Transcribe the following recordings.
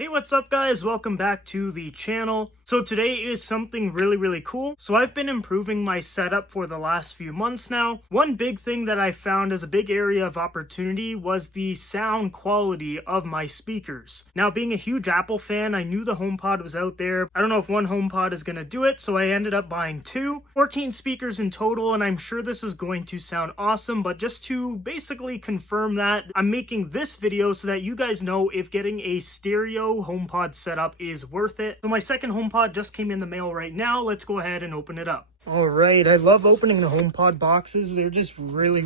Hey, what's up guys? Welcome back to the channel. So today is something really cool. So I've been improving my setup for the last few months now. One big thing that I found as a big area of opportunity was the sound quality of my speakers. Now, being a huge Apple fan, I knew the HomePod was out there. I don't know if one HomePod is gonna do it, so I ended up buying two. 14 speakers in total, and I'm sure this is going to sound awesome, but just to basically confirm that, I'm making this video so that you guys know if getting a stereo HomePod setup is worth it. So my second HomePod just came in the mail right now. Let's go ahead and open it up. Alright, I love opening the HomePod boxes. They're just really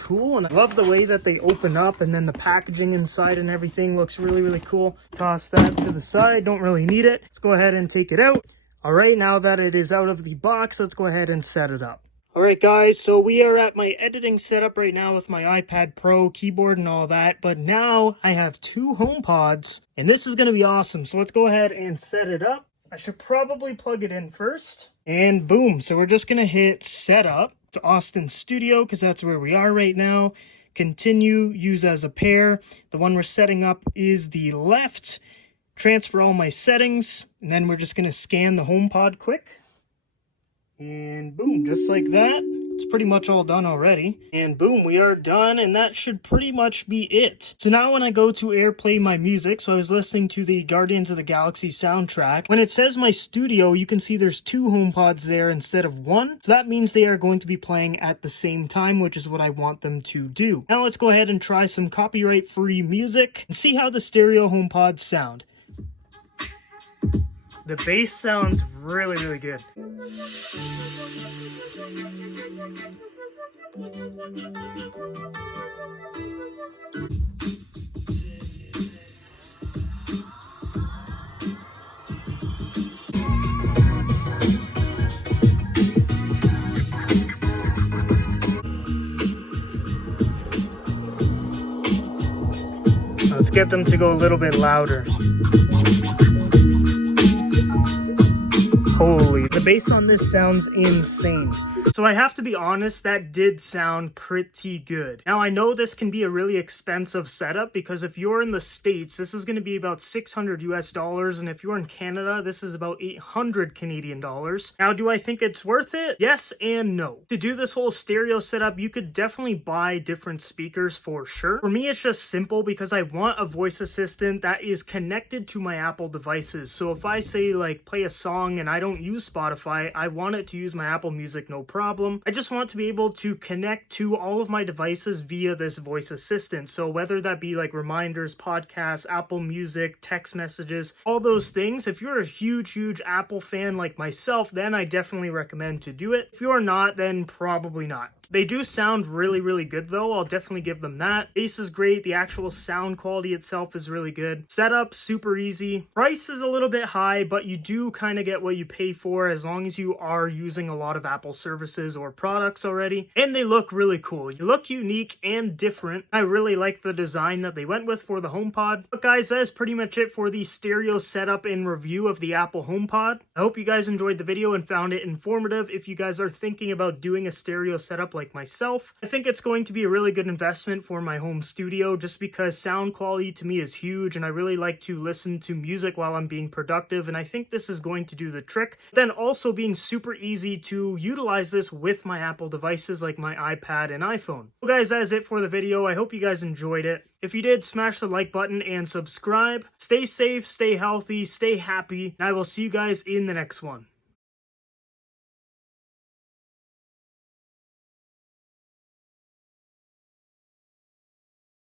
cool, and I love the way that they open up, and then the packaging inside and everything looks really cool. Toss that to the side, don't really need it. Let's go ahead and take it out. Alright, now that it is out of the box, let's go ahead and set it up. Alright guys, so we are at my editing setup right now with my iPad Pro, keyboard and all that, but now I have two HomePods, and this is going to be awesome. So let's go ahead and set it up. I should probably plug it in first, and boom. So we're just going to hit setup to Austin Studio, because that's where we are right now. Continue, use as a pair. The one we're setting up is the left. Transfer all my settings, and then we're just going to scan the HomePod quick. And boom, just like that. It's pretty much all done already. And boom, we are done, and that should pretty much be it. So now when I go to AirPlay my music, so I was listening to the Guardians of the Galaxy soundtrack, when it says my studio, you can see there's two HomePods there instead of one. So that means they are going to be playing at the same time, which is what I want them to do. Now let's go ahead and try some copyright-free music and see how the stereo HomePods sound. The bass sounds really good. Let's get them to go a little bit louder. Holy, the bass on this sounds insane. So I have to be honest, that did sound pretty good. Now I know this can be a really expensive setup, because if you're in the States, this is going to be about 600 US dollars, and if you're in Canada, this is about 800 Canadian dollars. Now, do I think it's worth it? Yes and no. To do this whole stereo setup, you could definitely buy different speakers for sure. For me, it's just simple because I want a voice assistant that is connected to my Apple devices. So if I say like play a song and I don't use Spotify, I want it to use my Apple Music, no problem. I just want to be able to connect to all of my devices via this voice assistant. So whether that be like reminders, podcasts, Apple Music, text messages, all those things. If you're a huge Apple fan like myself, then I definitely recommend to do it. If you're not, then probably not. They do sound really good though. I'll definitely give them that. Bass is great. The actual sound quality itself is really good. Setup, super easy. Price is a little bit high, but you do kind of get what you pay for as long as you are using a lot of Apple services or products already. And they look really cool. You look unique and different. I really like the design that they went with for the HomePod. But guys, that is pretty much it for the stereo setup and review of the Apple HomePod. I hope you guys enjoyed the video and found it informative. If you guys are thinking about doing a stereo setup like myself, I think it's going to be a really good investment for my home studio, just because sound quality to me is huge, and I really like to listen to music while I'm being productive, and I think this is going to do the trick. Then also being super easy to utilize this with my Apple devices like my iPad and iPhone. Well guys, that is it for the video. I hope you guys enjoyed it. If you did, smash the like button and subscribe. Stay safe, stay healthy, stay happy, and I will see you guys in the next one.